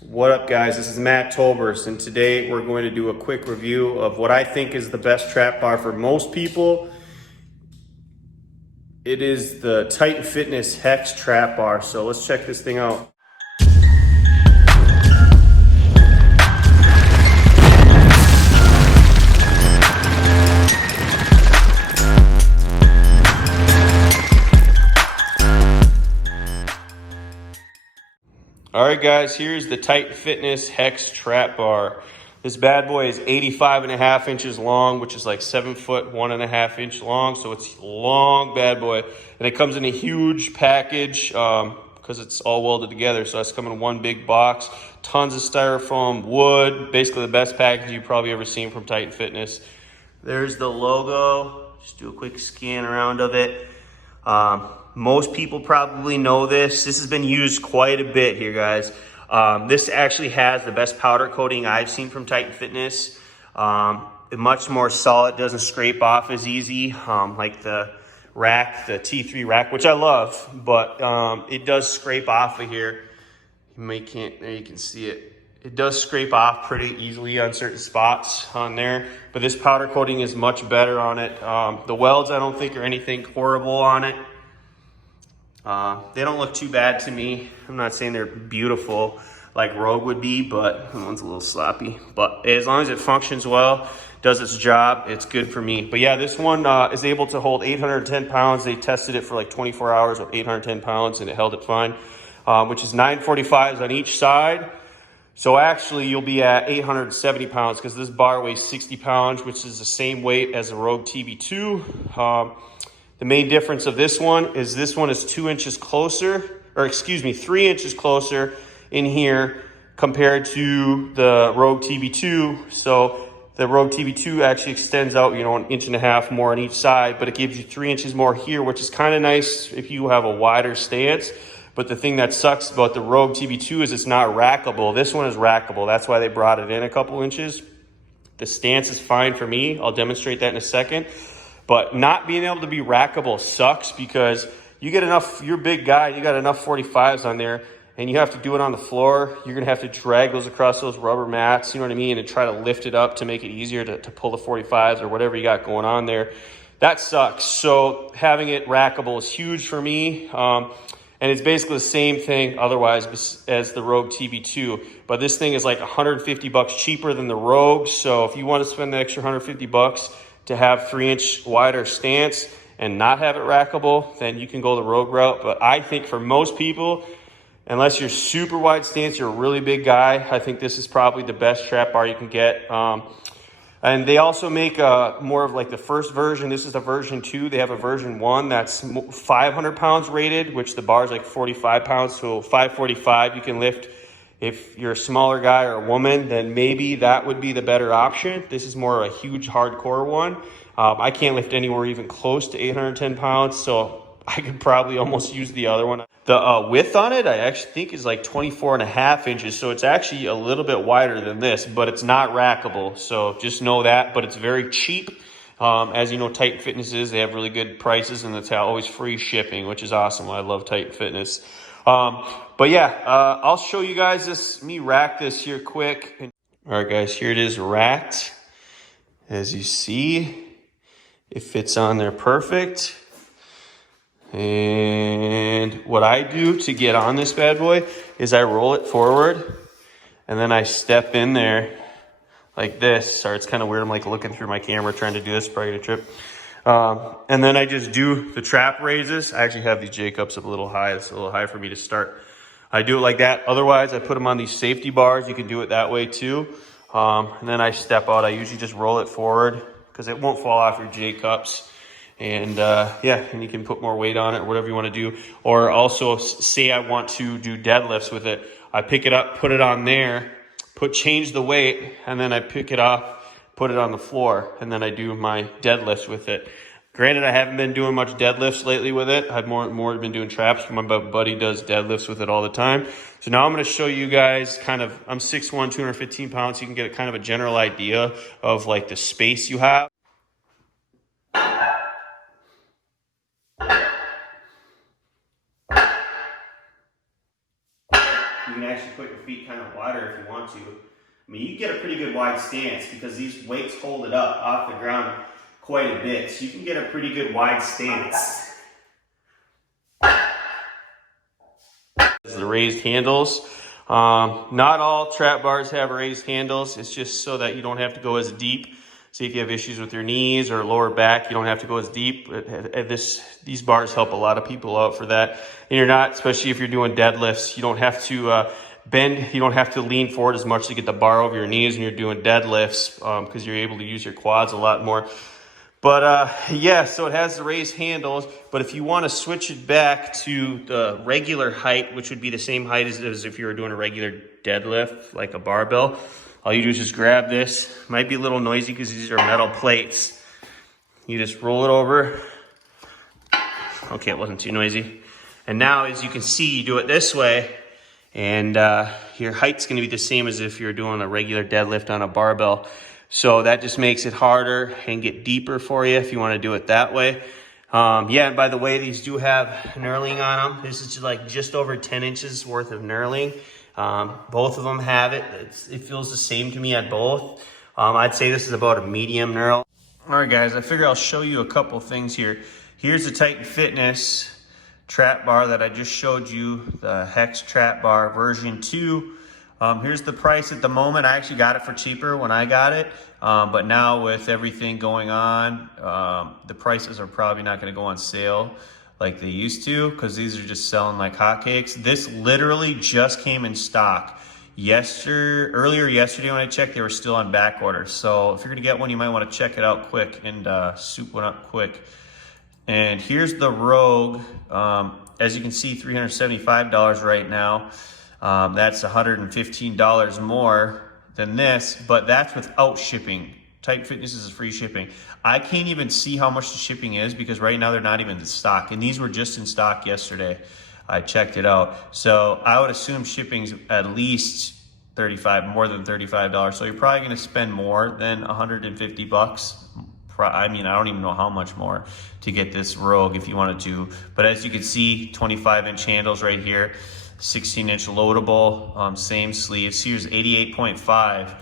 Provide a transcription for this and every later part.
What up, guys? This is Matt Tolbers, and today we're going to do a quick review of what I think is the best trap bar for most people. It is the Titan Fitness Hex Trap Bar. So let's check this thing out. All right, guys, here's the Titan Fitness Hex Trap Bar. This bad boy is 85.5 inches long, which is like 7 foot, 1.5 inch long. So it's long bad boy. And it comes in a huge package because it's all welded together. So that's coming in one big box. Tons of styrofoam, wood, basically the best package you've probably ever seen from Titan Fitness. There's the logo. Just do a quick scan around of it. Most people probably know this. This has been used quite a bit here, guys. This actually has the best powder coating I've seen from Titan Fitness. Much more solid, doesn't scrape off as easy, like the rack, the T3 rack, which I love, but it does scrape off of here. There you can see it. It does scrape off pretty easily on certain spots on there, but this powder coating is much better on it. The welds, I don't think are anything horrible on it. They don't look too bad to me. I'm not saying they're beautiful like Rogue would be, but that one's a little sloppy. But as long as it functions well, does its job, it's good for me. But yeah, this one is able to hold 810 pounds. They tested it for like 24 hours with 810 pounds and it held it fine, which is 945s on each side. So actually you'll be at 870 pounds because this bar weighs 60 pounds, which is the same weight as a Rogue TB-2. The main difference of this one is 2 inches closer, or excuse me, 3 inches closer in here compared to the Rogue TB-2. So the Rogue TB-2 actually extends out, 1.5 inches more on each side, but it gives you 3 inches more here, which is kind of nice if you have a wider stance. But the thing that sucks about the Rogue TB-2 is it's not rackable. This one is rackable. That's why they brought it in a couple inches. The stance is fine for me. I'll demonstrate that in a second. But not being able to be rackable sucks because you get enough, you're a big guy, you got enough 45s on there and you have to do it on the floor. You're gonna have to drag those across those rubber mats, you know what I mean? And try to lift it up to make it easier to pull the 45s or whatever you got going on there. That sucks. So having it rackable is huge for me. And it's basically the same thing otherwise as the Rogue TB-2. But this thing is like 150 bucks cheaper than the Rogue. So if you want to spend the extra 150 bucks to have 3-inch wider stance and not have it rackable, then you can go the Rogue route. But I think for most people, unless you're super wide stance, you're a really big guy, I think this is probably the best trap bar you can get. And they also make more of like the first version. This is the version 2. They have a version 1 that's 500 pounds rated, which the bar is like 45 pounds. So 545 you can lift. If you're a smaller guy or a woman, then maybe that would be the better option. This is more of a huge hardcore one. I can't lift anywhere even close to 810 pounds, so I could probably almost use the other one. The width on it, I actually think is like 24.5 inches. So it's actually a little bit wider than this, but it's not rackable. So just know that, but it's very cheap. As you know, Titan Fitness is, they have really good prices and it's always free shipping, which is awesome. I love Titan Fitness. But yeah, I'll show you guys me rack this here quick. All right, guys, here it is racked. As you see, it fits on there perfect. And what I do to get on this bad boy is I roll it forward and then I step in there like this. Sorry, it's kind of weird. I'm like looking through my camera trying to do this, probably gonna trip. And then I just do the trap raises. I actually have these J-cups up a little high. It's a little high for me to start. I do it like that. Otherwise, I put them on these safety bars. You can do it that way too. And then I step out. I usually just roll it forward because it won't fall off your J-cups. And yeah, and you can put more weight on it or whatever you want to do. Or also say I want to do deadlifts with it. I pick it up, put it on there, change the weight, and then I pick it up, put it on the floor, and then I do my deadlifts with it. Granted, I haven't been doing much deadlifts lately with it. I've more been doing traps, but my buddy does deadlifts with it all the time. So now I'm going to show you guys I'm 6'1", 215 pounds. So you can get kind of a general idea of like the space you have. You can actually put your feet feet kind of wider if you want to. I mean, you get a pretty good wide stance because these weights hold it up off the ground quite a bit. So you can get a pretty good wide stance. The raised handles. Not all trap bars have raised handles. It's just so that you don't have to go as deep. See, if you have issues with your knees or lower back, you don't have to go as deep. These bars help a lot of people out for that. And you're not, especially if you're doing deadlifts, you don't have to bend. You don't have to lean forward as much to get the bar over your knees when you're doing deadlifts because you're able to use your quads a lot more. But yeah, so it has the raised handles, but if you want to switch it back to the regular height, which would be the same height as if you were doing a regular deadlift, like a barbell, all you do is just grab this. Might be a little noisy because these are metal plates. You just roll it over. Okay, it wasn't too noisy. And now, as you can see, you do it this way, and your height's going to be the same as if you're doing a regular deadlift on a barbell. So that just makes it harder and get deeper for you if you want to do it that way. Yeah, and by the way, these do have knurling on them. This is like just over 10 inches worth of knurling. Both of them have it. It feels the same to me at both. I'd say this is about a medium knurl. All right, guys, I figure I'll show you a couple things here. Here's the Titan Fitness trap bar that I just showed you, the Hex Trap Bar version 2. Here's the price at the moment. I actually got it for cheaper when I got it, but now with everything going on, the prices are probably not going to go on sale like they used to because these are just selling like hotcakes. This literally just came in stock earlier yesterday when I checked. They were still on back order. So if you're going to get one, you might want to check it out quick and soup one up quick. And here's the Rogue. As you can see, $375 right now. That's $115 more than this, but that's without shipping. Titan Fitness is free shipping. I can't even see how much the shipping is because right now they're not even in stock. And these were just in stock yesterday. I checked it out. So I would assume shipping's at least more than $35. So you're probably going to spend more than $150. I mean, I don't even know how much more to get this Rogue if you wanted to. But as you can see, 25-inch handles right here. 16-inch loadable, same sleeves. Here's 88.5.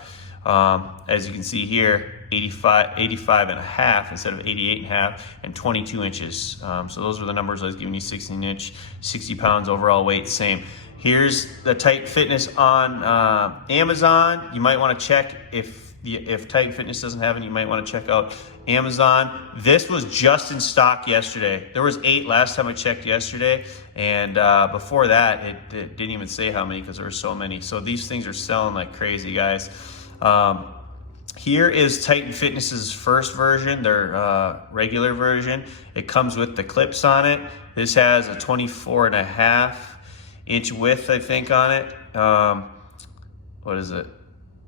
As you can see here, 85 and a half instead of 88 and a half, and 22 inches. So those were the numbers I was giving you. 16-inch, 60 pounds overall weight, same. Here's the Titan Fitness on Amazon. You might want to check if Titan Fitness doesn't have it. You might want to check out Amazon. This was just in stock yesterday. There was 8 last time I checked yesterday, and before that it didn't even say how many because there were so many. So these things are selling like crazy, guys. Here is Titan Fitness's first version, their regular version. It comes with the clips on it. This has a 24.5-inch width, I think, on it. What is it?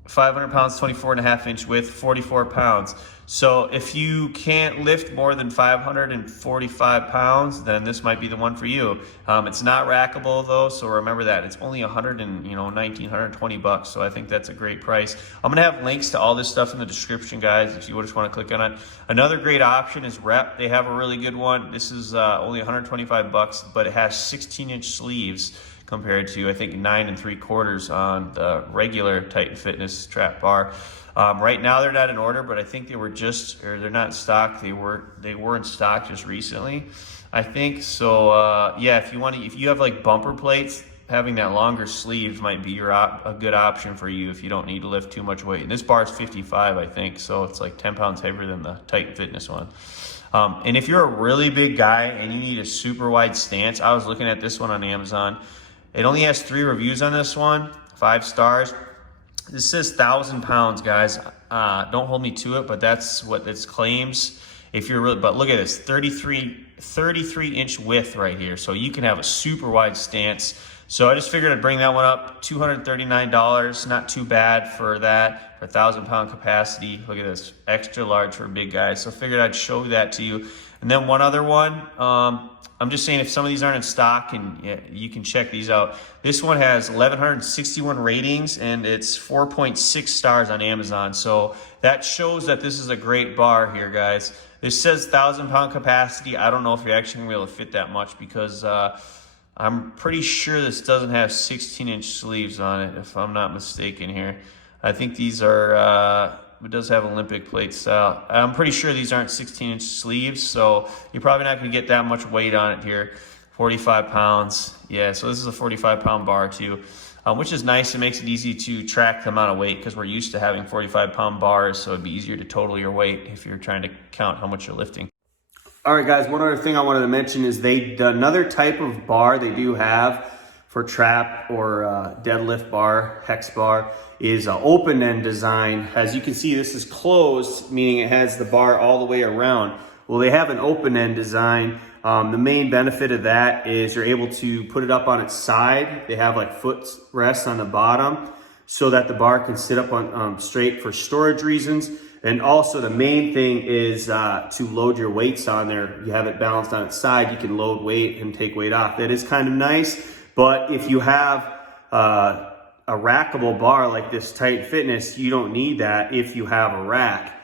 500 pounds, 24.5-inch width, 44 pounds. So if you can't lift more than 545 pounds, then this might be the one for you. It's not rackable though, so remember that. It's only $120 So I think that's a great price. I'm gonna have links to all this stuff in the description, guys, if you just wanna click on it. Another great option is Rep. They have a really good one. This is only $125, but it has 16-inch sleeves compared to, I think, 9 3/4 on the regular Titan Fitness trap bar. Right now they're not in order, but I think they're not in stock. They were in stock just recently, I think. So yeah, if you have like bumper plates, having that longer sleeve might be a good option for you if you don't need to lift too much weight. And this bar is 55, I think, so it's like 10 pounds heavier than the Titan Fitness one. And if you're a really big guy and you need a super wide stance, I was looking at this one on Amazon. It only has 3 reviews on this one, 5 stars. This says 1,000 pounds, guys. Don't hold me to it, but that's what this claims. If you're really, but look at this, 33-inch width right here. So you can have a super wide stance. So I just figured I'd bring that one up. $239, not too bad for that, for 1,000-pound capacity. Look at this, extra large for a big guy. So I figured I'd show that to you. And then one other one, I'm just saying if some of these aren't in stock, and you can check these out. This one has 1,161 ratings and it's 4.6 stars on Amazon. So that shows that this is a great bar here, guys. This says 1,000-pound capacity. I don't know if you're actually gonna be able to fit that much because I'm pretty sure this doesn't have 16-inch sleeves on it, if I'm not mistaken here. I think these are, it does have Olympic plate style. I'm pretty sure these aren't 16-inch sleeves, so you're probably not gonna get that much weight on it here. 45 pounds, yeah, so this is a 45-pound bar too, which is nice. It makes it easy to track the amount of weight because we're used to having 45-pound bars, so it'd be easier to total your weight if you're trying to count how much you're lifting. All right, guys, one other thing I wanted to mention is another type of bar they do have for trap or deadlift bar, hex bar, is an open end design. As you can see, this is closed, meaning it has the bar all the way around. Well, they have an open end design. The main benefit of that is you're able to put it up on its side. They have like foot rests on the bottom so that the bar can sit up on straight for storage reasons. And also the main thing is to load your weights on there. You have it balanced on its side. You can load weight and take weight off. That is kind of nice. But if you have a rackable bar like this Titan Fitness, you don't need that if you have a rack.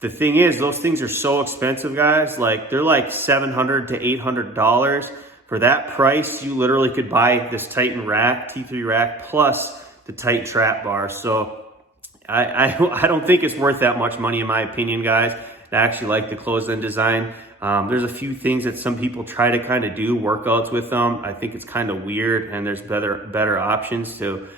The thing is, those things are so expensive, guys. Like, they're like $700 to $800. For that price, you literally could buy this Titan rack, T3 rack, plus the Titan Trap Bar. So I don't think it's worth that much money, in my opinion, guys. I actually like the closed-end design. There's a few things that some people try to kind of do workouts with them. I think it's kind of weird, and there's better options to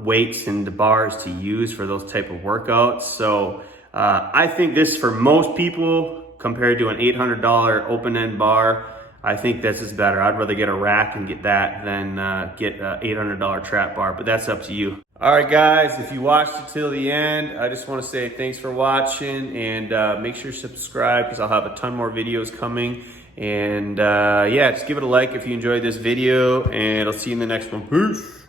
weights and the bars to use for those type of workouts. So I think this, for most people, compared to an $800 open-end bar, I think this is better. I'd rather get a rack and get that than get an $800 trap bar, but that's up to you. All right, guys, if you watched it till the end, I just want to say thanks for watching, and make sure you subscribe because I'll have a ton more videos coming. And yeah, just give it a like if you enjoyed this video, and I'll see you in the next one. Peace.